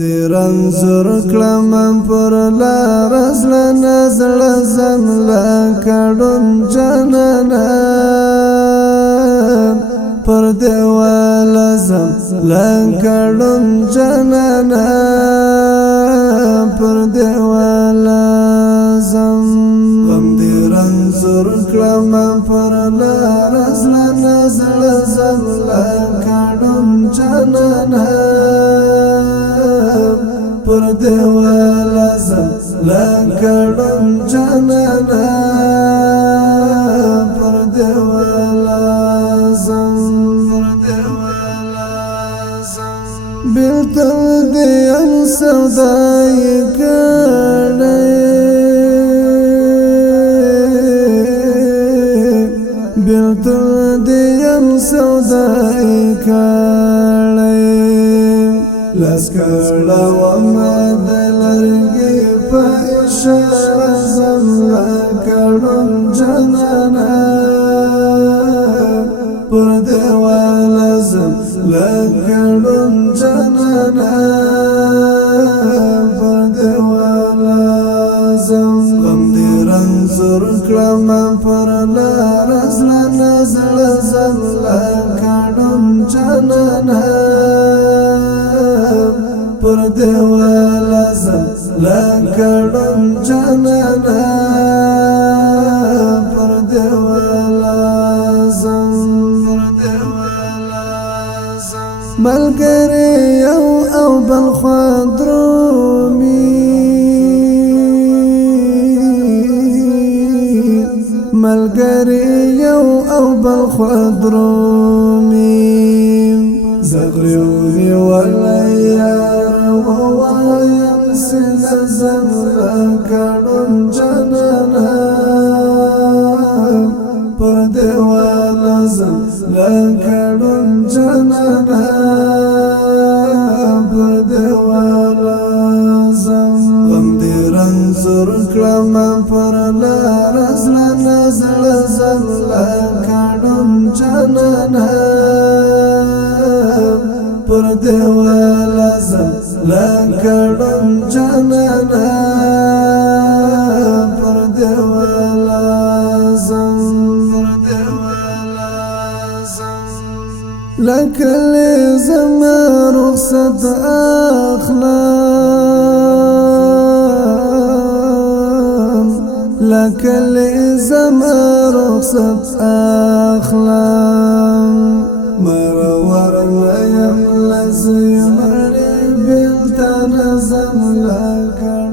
دې رنځور کړم پر لار زړه نزړه زم لکړون جانانا پر دیوال زم لکړون جانانا پر دیوال زم غم دې رنځور کړم پر لار زړه نزړه زم لکړون جانانا پر دیوال زم لکړون جانانا پر دیوال زم بیلتل دیم سودای کړی بیلتل دیم سودای کړی لاس کړه وما د لرګي په اشاره زم لکړون جانانا پر دیوال زم لکړون جانانا پر دیوال زم غم دې رنځور کړم پر لار زړه نزړه زم لکړون جانانا پر دیوال زم لکړون جانانا پر دیوال زم ملګری یو او بل خوا درومي ملګری یو او بل خوا درومي زغریونی والایار ووایم سنزم لکړون جانانا پر دیوال زم لکړون جانانا پر دیوال زم غم دې رنځور کړم پر لار زړه نزړه زم لکړون جانانا پر دیوال زم لکړون جانانا پر دیوال زم لکل زما رخصت اخلام لکل زما رخصت اخلام مرور یم لزی مری بلتان زم لکل